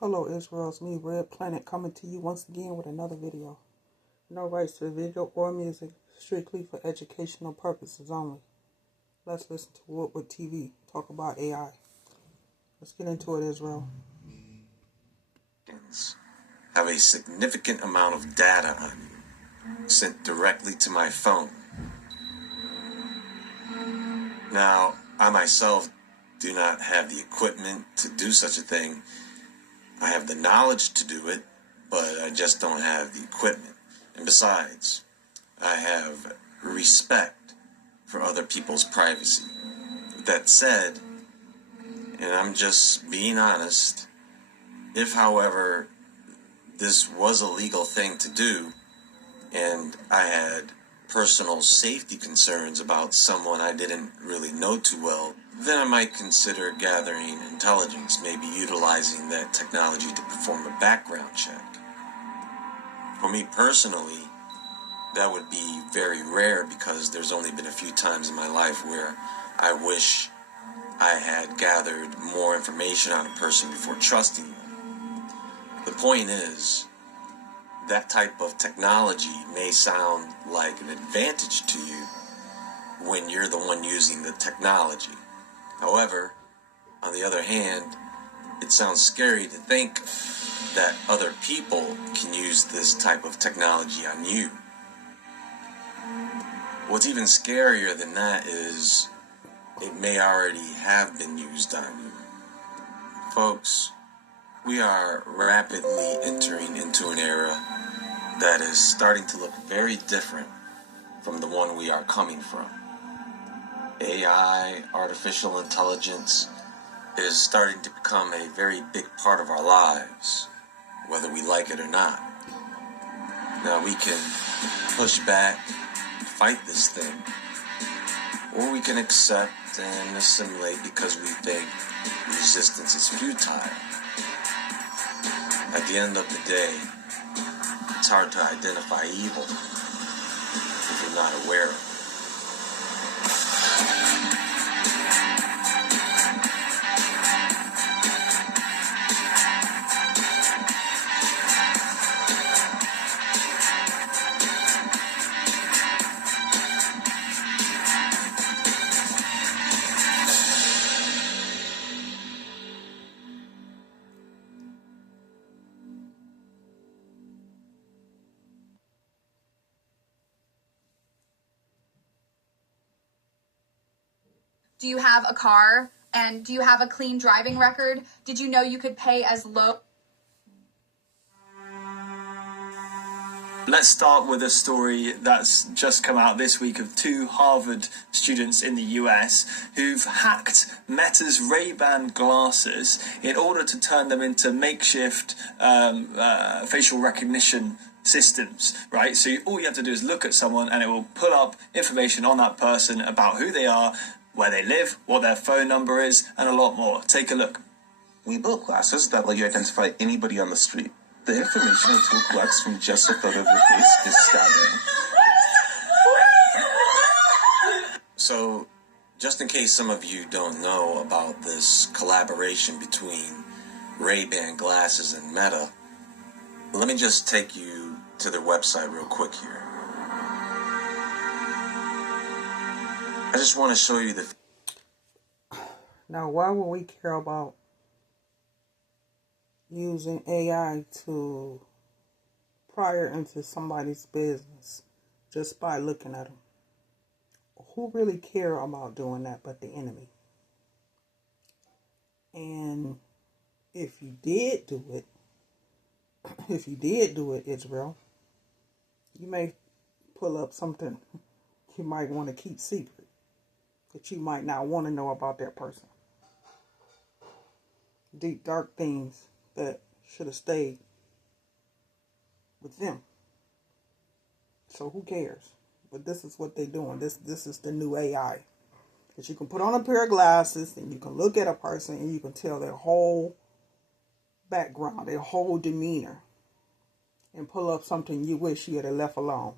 Hello Israel, it's me, Red Planet, coming to you once again with another video. No rights to video or music, strictly for educational purposes only. Let's listen to Woodward TV talk about AI. Let's get into it, Israel. Have a significant amount of data on you, sent directly to my phone. Now, I myself do not have the equipment to do such a thing. I have the knowledge to do it, but I just don't have the equipment. And besides, I have respect for other people's privacy. With that said, and I'm just being honest, if, however, this was a legal thing to do, and I had personal safety concerns about someone I didn't really know too well, then I might consider gathering intelligence, maybe utilizing that technology to perform a background check. For me personally, that would be very rare because there's only been a few times in my life where I wish I had gathered more information on a person before trusting them. The point is, that type of technology may sound like an advantage to you when you're the one using the technology. However, on the other hand, it sounds scary to think that other people can use this type of technology on you. What's even scarier than that is it may already have been used on you. Folks, we are rapidly entering into an era that is starting to look very different from the one we are coming from. AI, artificial intelligence, is starting to become a very big part of our lives, whether we like it or not. Now we can push back, fight this thing, or we can accept and assimilate because we think resistance is futile. At the end of the day, it's hard to identify evil if you're not aware of it. Do you have a car? And do you have a clean driving record? Did you know you could pay as low? Let's start with a story that's just come out this week of two Harvard students in the US who've hacked Meta's Ray-Ban glasses in order to turn them into makeshift facial recognition systems, right? So all you have to do is look at someone and it will pull up information on that person about who they are, where they live, what their phone number is, and a lot more. Take a look. We built glasses that let you identify anybody on the street. The information a tool collects from just a photo of your face is staggering. So, just in case some of you don't know about this collaboration between Ray-Ban glasses and Meta, let me just take you to their website real quick here. I just want to show you the... Now, why would we care about using AI to pry into somebody's business just by looking at them? Who really care about doing that but the enemy? And if you did do it, Israel, you may pull up something you might want to keep secret that you might not want to know about that person. Deep, dark things that should have stayed with them. So who cares? But this is what they're doing. This is the new AI. That you can put on a pair of glasses and you can look at a person and you can tell their whole background, their whole demeanor, and pull up something you wish you had left alone.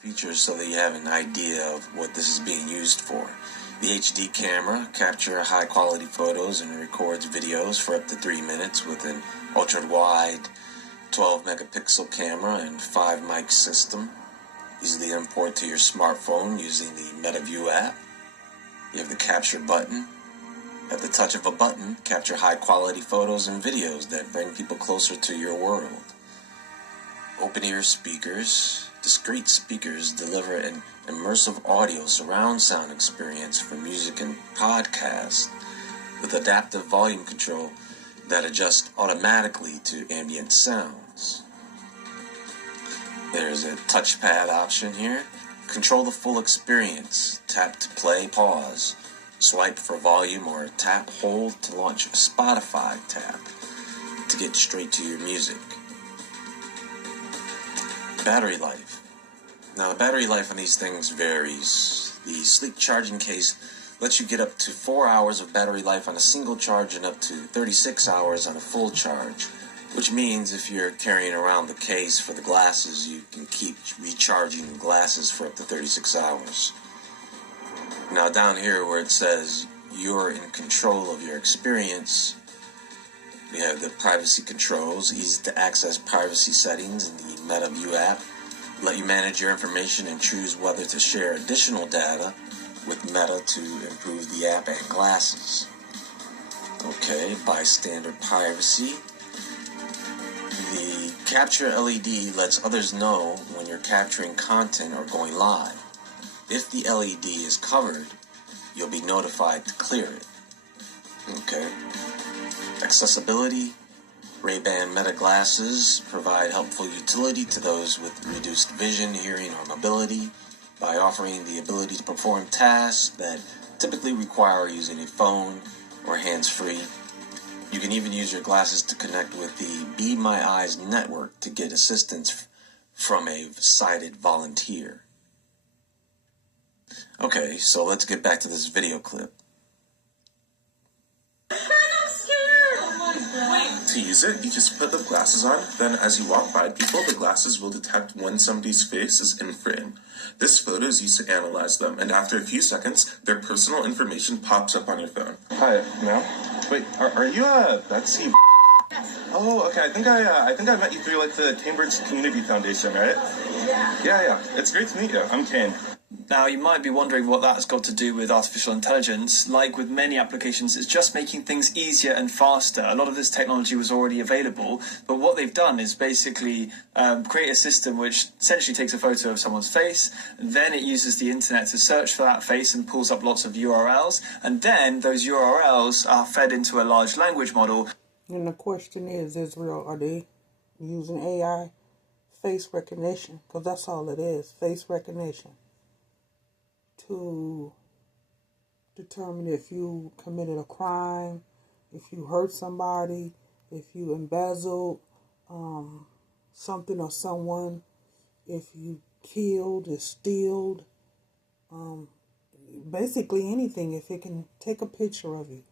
Features so that you have an idea of what this is being used for. The HD camera captures high quality photos and records videos for up to 3 minutes with an ultra wide 12 megapixel camera and 5 mic system. Easily import to your smartphone using the MetaView app. You have the capture button. At the touch of a button, capture high quality photos and videos that bring people closer to your world. Open ear speakers. Discrete speakers deliver an immersive audio surround sound experience for music and podcasts with adaptive volume control that adjusts automatically to ambient sounds. There's a touchpad option here. Control the full experience. Tap to play, pause. Swipe for volume or tap hold to launch a Spotify tab to get straight to your music. Battery life. Now the battery life on these things varies. The sleek charging case lets you get up to 4 hours of battery life on a single charge and up to 36 hours on a full charge, which means if you're carrying around the case for the glasses, you can keep recharging the glasses for up to 36 hours. Now down here where it says you're in control of your experience, we have the privacy controls, easy to access privacy settings in the MetaView app. Let you manage your information and choose whether to share additional data with Meta to improve the app and glasses. Okay, bystander privacy. The capture LED lets others know when you're capturing content or going live. If the LED is covered, you'll be notified to clear it. Okay. Accessibility. Ray-Ban Meta glasses provide helpful utility to those with reduced vision, hearing, or mobility by offering the ability to perform tasks that typically require using a phone or hands-free. You can even use your glasses to connect with the Be My Eyes network to get assistance from a sighted volunteer. Okay, so let's get back to this video clip. To use it, you just put the glasses on, then as you walk by people, the glasses will detect when somebody's face is in frame. This photo is used to analyze them, and after a few seconds, their personal information pops up on your phone. Hi, ma'am. Wait, are you Betsy? Oh, okay. I think I met you through like the Cambridge Community Foundation, right? Yeah. It's great to meet you. I'm Kane. Now, you might be wondering what that's got to do with artificial intelligence. Like with many applications, it's just making things easier and faster. A lot of this technology was already available, but what they've done is basically create a system which essentially takes a photo of someone's face, then it uses the internet to search for that face and pulls up lots of URLs, and then those URLs are fed into a large language model. And the question is, Israel, are they using AI face recognition? Because that's all it is, face recognition, to determine if you committed a crime, if you hurt somebody, if you embezzled something or someone, if you killed or stealed, basically anything, if it can take a picture of you.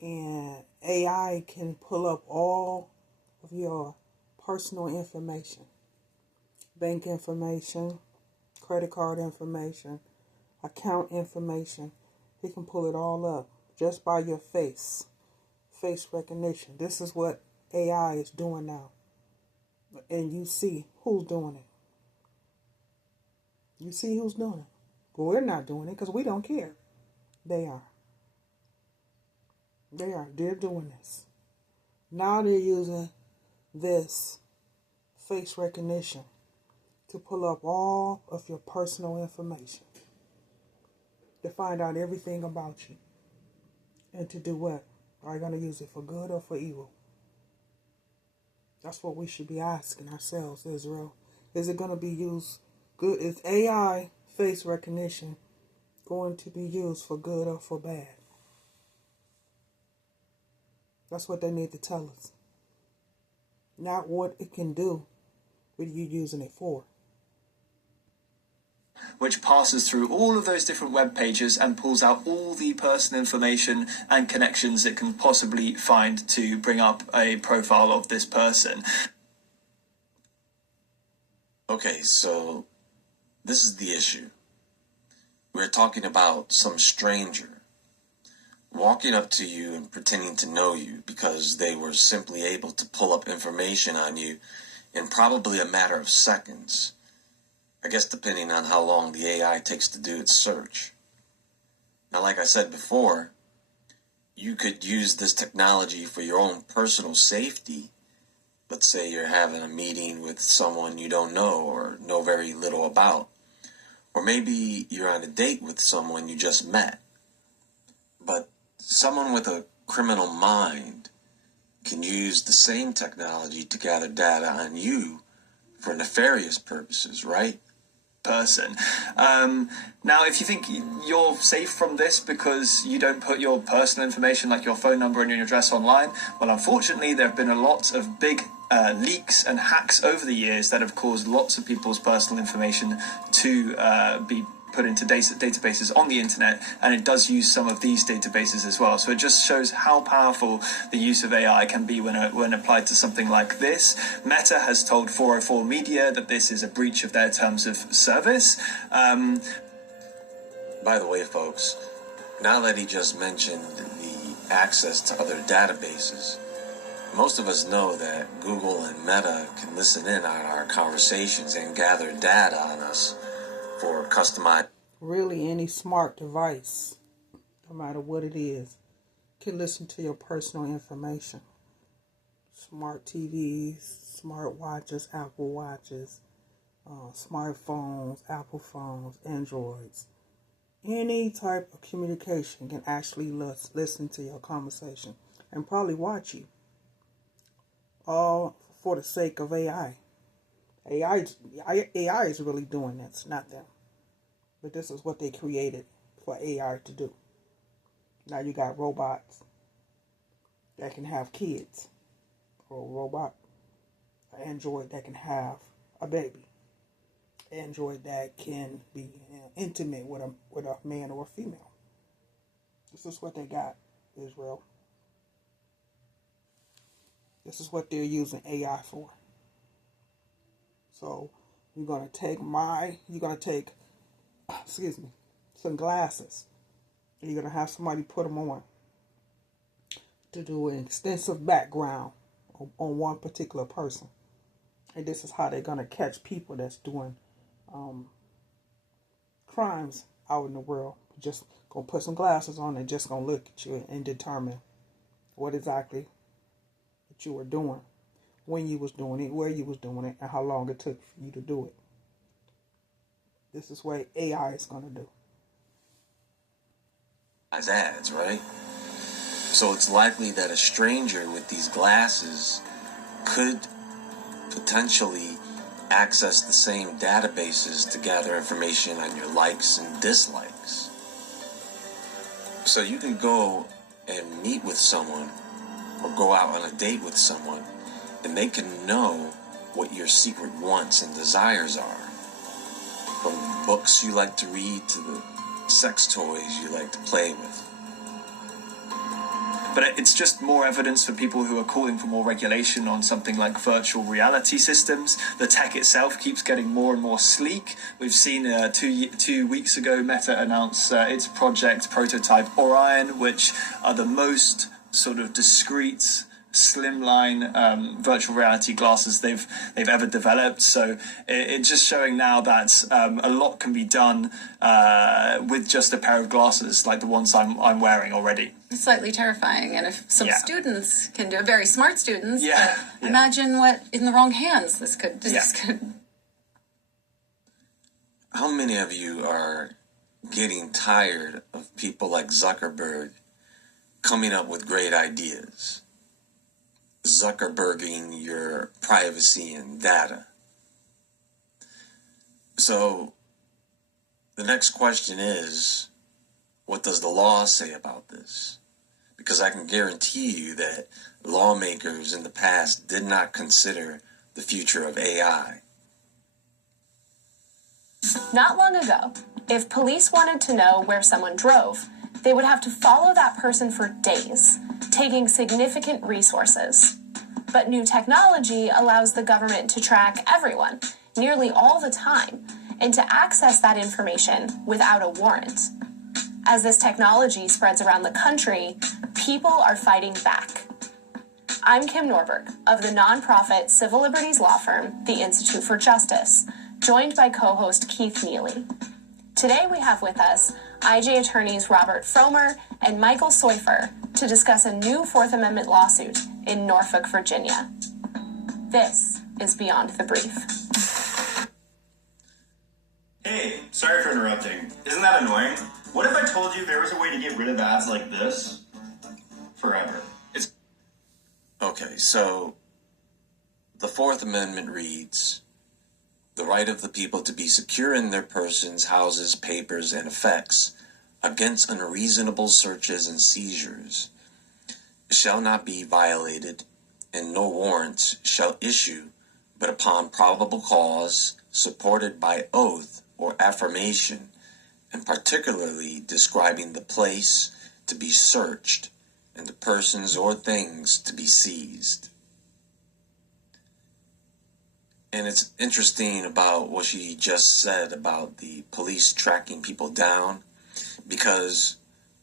And AI can pull up all of your personal information, bank information, credit card information, account information. He can pull it all up just by your face recognition. This is what AI is doing now. And you see who's doing it. You see who's doing it. But we're not doing it because we don't care. They are. They're doing this. Now they're using this face recognition to pull up all of your personal information, to find out everything about you. And to do what? Are you going to use it for good or for evil? That's what we should be asking ourselves, Israel. Is it going to be used good? Is AI face recognition going to be used for good or for bad? That's what they need to tell us. Not what it can do, what you're using it for. Which passes through all of those different web pages and pulls out all the personal information and connections it can possibly find to bring up a profile of this person. Okay, so this is the issue. We're talking about some stranger walking up to you and pretending to know you because they were simply able to pull up information on you in probably a matter of seconds. I guess depending on how long the AI takes to do its search. Now, like I said before, you could use this technology for your own personal safety. Let's say you're having a meeting with someone you don't know or know very little about. Or maybe you're on a date with someone you just met. But someone with a criminal mind can use the same technology to gather data on you for nefarious purposes, right? Person. Now, if you think you're safe from this because you don't put your personal information like your phone number and your address online, well, unfortunately, there have been a lot of big leaks and hacks over the years that have caused lots of people's personal information to be put into databases on the internet, and it does use some of these databases as well. So it just shows how powerful the use of AI can be when applied to something like this. Meta has told 404 Media that this is a breach of their terms of service. By the way, folks, now that he just mentioned the access to other databases, most of us know that Google and Meta can listen in on our conversations and gather data on us for customized. Really, any smart device, no matter what it is, can listen to your personal information. Smart TVs, smart watches, Apple watches, smartphones, Apple phones, Androids. Any type of communication can actually listen to your conversation and probably watch you. All for the sake of AI. AI is really doing this, not them. But this is what they created for AI to do. Now you got robots that can have kids, or a robot, an android that can have a baby, android that can be intimate with a man or a female. This is what they got, Israel. This is what they're using AI for. So you're gonna take some glasses. You're gonna have somebody put them on to do an extensive background on one particular person. And this is how they're gonna catch people that's doing crimes out in the world. Just gonna put some glasses on and just gonna look at you and determine what exactly that you were doing, when you was doing it, where you was doing it, and how long it took for you to do it. This is what AI is going to do. As ads, right? So it's likely that a stranger with these glasses could potentially access the same databases to gather information on your likes and dislikes. So you can go and meet with someone or go out on a date with someone, and they can know what your secret wants and desires are. From the books you like to read to the sex toys you like to play with. But it's just more evidence for people who are calling for more regulation on something like virtual reality systems. The tech itself keeps getting more and more sleek. We've seen 2 weeks ago Meta announce its project prototype Orion, which are the most sort of discreet, slimline virtual reality glasses they've ever developed. So it's just showing now that a lot can be done with just a pair of glasses like the ones I'm wearing already. It's slightly terrifying, and if some students can do it, very smart students, imagine what in the wrong hands this could. How many of you are getting tired of people like Zuckerberg coming up with great ideas? Zuckerberging your privacy and data. So the next question is, what does the law say about this? Because I can guarantee you that lawmakers in the past did not consider the future of AI. Not long ago, if police wanted to know where someone drove, they would have to follow that person for days, taking significant resources. But new technology allows the government to track everyone, nearly all the time, and to access that information without a warrant. As this technology spreads around the country, people are fighting back. I'm Kim Norberg of the nonprofit civil liberties law firm, the Institute for Justice, joined by co-host Keith Neely. Today we have with us IJ attorneys Robert Fromer and Michael Seufer to discuss a new Fourth Amendment lawsuit in Norfolk, Virginia. This is Beyond the Brief. Hey, sorry for interrupting. Isn't that annoying? What if I told you there was a way to get rid of ads like this forever? Okay, so the Fourth Amendment reads, the right of the people to be secure in their persons, houses, papers, and effects against unreasonable searches and seizures shall not be violated, and no warrants shall issue but upon probable cause, supported by oath or affirmation, and particularly describing the place to be searched and the persons or things to be seized. And it's interesting about what she just said about the police tracking people down, because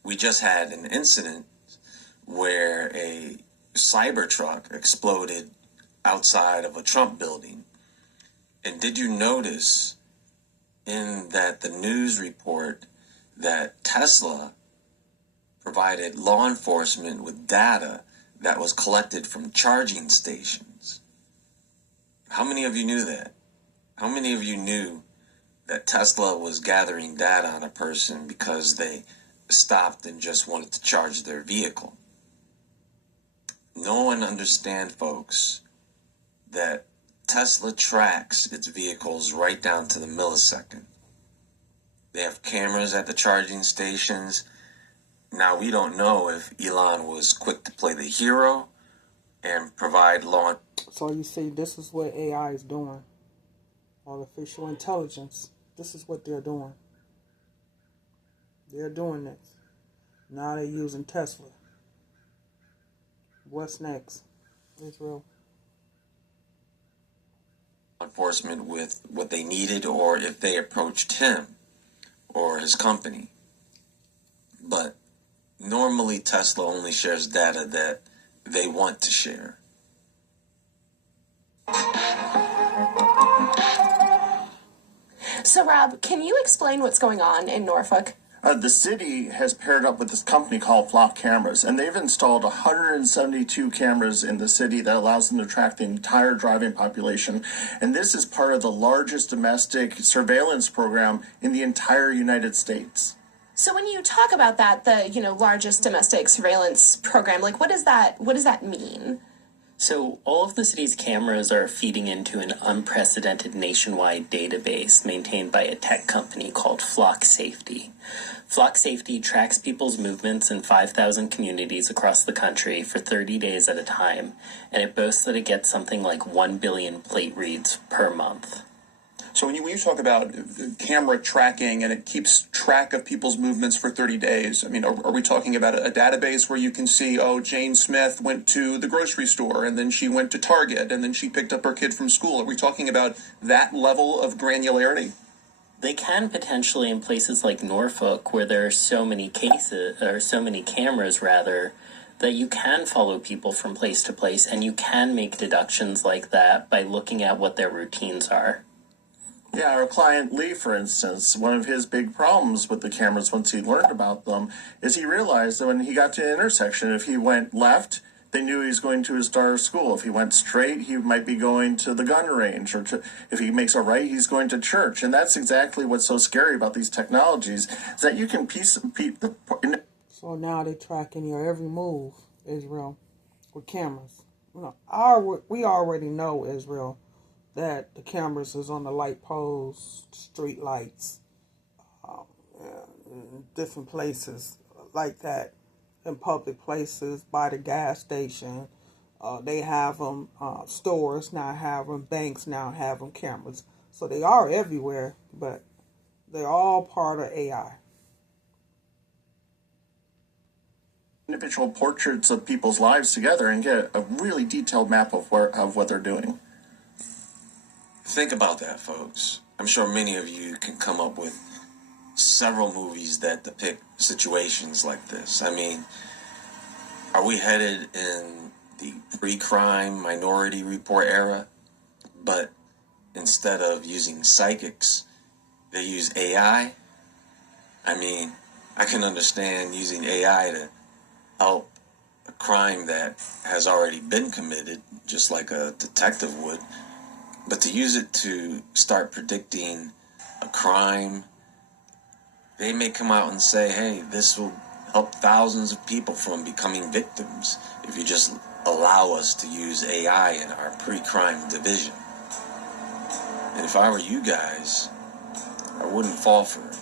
we just had an incident where a Cybertruck exploded outside of a Trump building. And did you notice in that the news report that Tesla provided law enforcement with data that was collected from charging stations? How many of you knew that? How many of you knew that Tesla was gathering data on a person because they stopped and just wanted to charge their vehicle? No one understands, folks, that Tesla tracks its vehicles right down to the millisecond. They have cameras at the charging stations. Now, we don't know if Elon was quick to play the hero and provide law. So you see, this is what AI is doing. Artificial intelligence. This is what they're doing. They're doing this. Now they're using Tesla. What's next, Israel? Enforcement with what they needed, or if they approached him or his company. But normally Tesla only shares data that they want to share. So, Rob, can you explain what's going on in Norfolk? The city has paired up with this company called Flock Cameras, and they've installed 172 cameras in the city that allows them to track the entire driving population. And this is part of the largest domestic surveillance program in the entire United States. So when you talk about that, the largest domestic surveillance program, like what does that mean? So all of the city's cameras are feeding into an unprecedented nationwide database maintained by a tech company called Flock Safety. Flock Safety tracks people's movements in 5,000 communities across the country for 30 days at a time, and it boasts that it gets something like 1 billion plate reads per month. So when you talk about camera tracking and it keeps track of people's movements for 30 days, I mean, are we talking about a database where you can see, oh, Jane Smith went to the grocery store and then she went to Target and then she picked up her kid from school? Are we talking about that level of granularity? They can potentially in places like Norfolk, where there are so many cameras that you can follow people from place to place, and you can make deductions like that by looking at what their routines are. Yeah, our client Lee, for instance, one of his big problems with the cameras once he learned about them is he realized that when he got to an intersection, if he went left, they knew he was going to his daughter's school. If he went straight, he might be going to the gun range, or if he makes a right, he's going to church. And that's exactly what's so scary about these technologies, is that you can So now they're tracking your every move, Israel, with cameras. We already know, Israel, that the cameras is on the light poles, street lights, different places like that, in public places, by the gas station. They have them, stores now have them, banks now have them, cameras. So they are everywhere, but they're all part of AI. Individual portraits of people's lives together and get a really detailed map of what they're doing. Think about that, folks. I'm sure many of you can come up with several movies that depict situations like this. I mean, are we headed in the pre-crime Minority Report era? But instead of using psychics, they use AI? I mean, I can understand using AI to help a crime that has already been committed, just like a detective would. But to use it to start predicting a crime, they may come out and say, hey, this will help thousands of people from becoming victims if you just allow us to use AI in our pre-crime division. And if I were you guys, I wouldn't fall for it.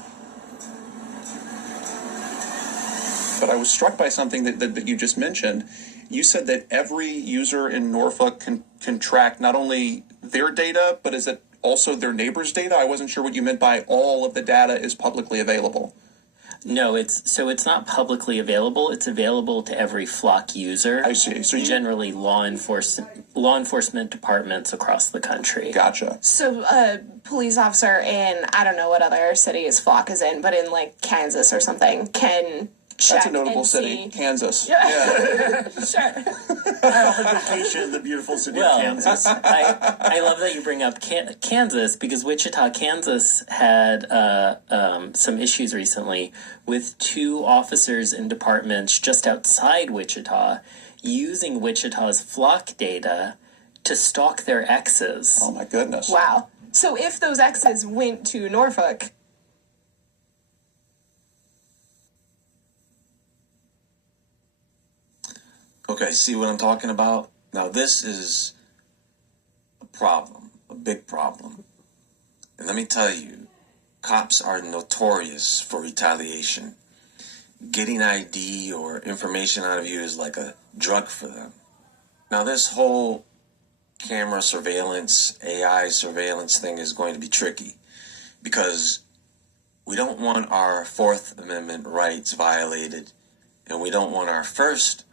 But I was struck by something that you just mentioned. You said that every user in Norfolk can track not only their data, but is it also their neighbor's data? I wasn't sure what you meant by all of the data is publicly available. No, it's not publicly available. It's available to every Flock user. I see. So generally law enforcement departments across the country. Gotcha. So a police officer in, I don't know what other cities Flock is in, but in like Kansas or something, can check. That's a notable and city, see. Kansas. Yeah. Sure. I often vacation in the beautiful city of Kansas. I love that you bring up Kansas, because Wichita, Kansas had some issues recently with 2 officers in departments just outside Wichita using Wichita's Flock data to stalk their exes. Oh my goodness. Wow. So if those exes went to Norfolk, Okay, see what I'm talking about? Now, this is a problem, a big problem. And let me tell you, cops are notorious for retaliation. Getting ID or information out of you is like a drug for them. Now, this whole camera surveillance, AI surveillance thing is going to be tricky because we don't want our Fourth Amendment rights violated, and we don't want our First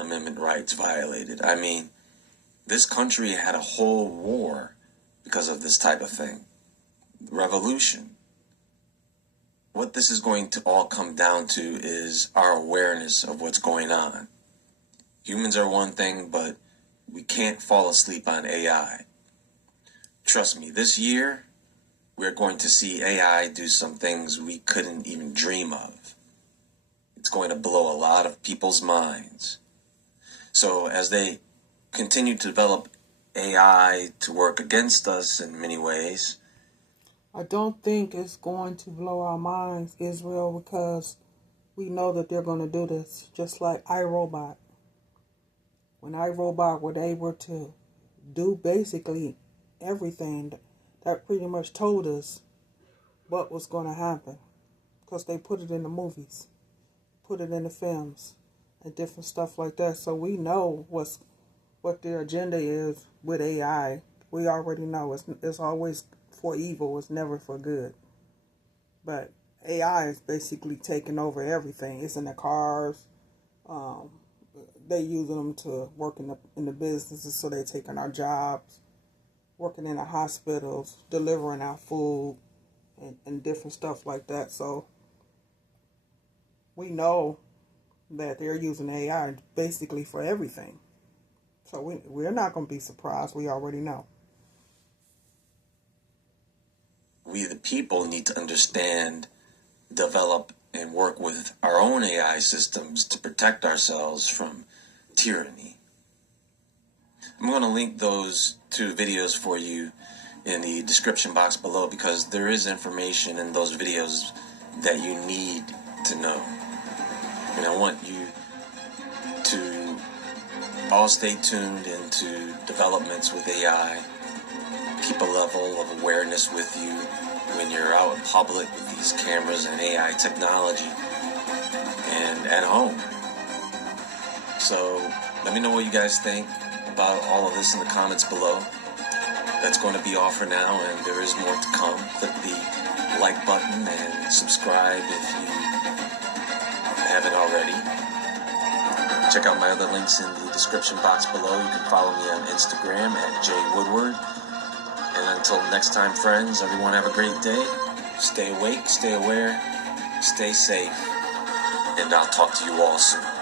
Amendment rights violated. I mean, this country had a whole war because of this type of thing. Revolution. What this is going to all come down to is our awareness of what's going on. Humans are one thing, but we can't fall asleep on AI. Trust me, this year, we're going to see AI do some things we couldn't even dream of. It's going to blow a lot of people's minds. So as they continue to develop AI to work against us in many ways, I don't think it's going to blow our minds, Israel, because we know that they're going to do this, just like iRobot. When iRobot were able to do basically everything, that pretty much told us what was going to happen, because they put it in the movies, put it in the films, and different stuff like that. So we know what their agenda is with AI. We already know it's always for evil. It's never for good. But AI is basically taking over everything. It's in the cars. They using them to work in the businesses, so they're taking our jobs, working in the hospitals, delivering our food, and different stuff like that. So we know that they're using AI basically for everything. So we're not going to be surprised. We already know. We the people need to understand, develop, and work with our own AI systems to protect ourselves from tyranny. I'm going to link those 2 videos for you in the description box below, because there is information in those videos that you need to know. And I want you to all stay tuned into developments with AI. Keep a level of awareness with you when you're out in public with these cameras and AI technology and at home. So let me know what you guys think about all of this in the comments below. That's going to be all for now, and there is more to come. Click the like button and subscribe if you haven't already. Check out my other links in the description box below. You can follow me on Instagram at jwoodward. And And until next time, friends, everyone have a great day. Stay awake, stay aware, stay safe, and I'll talk to you all soon.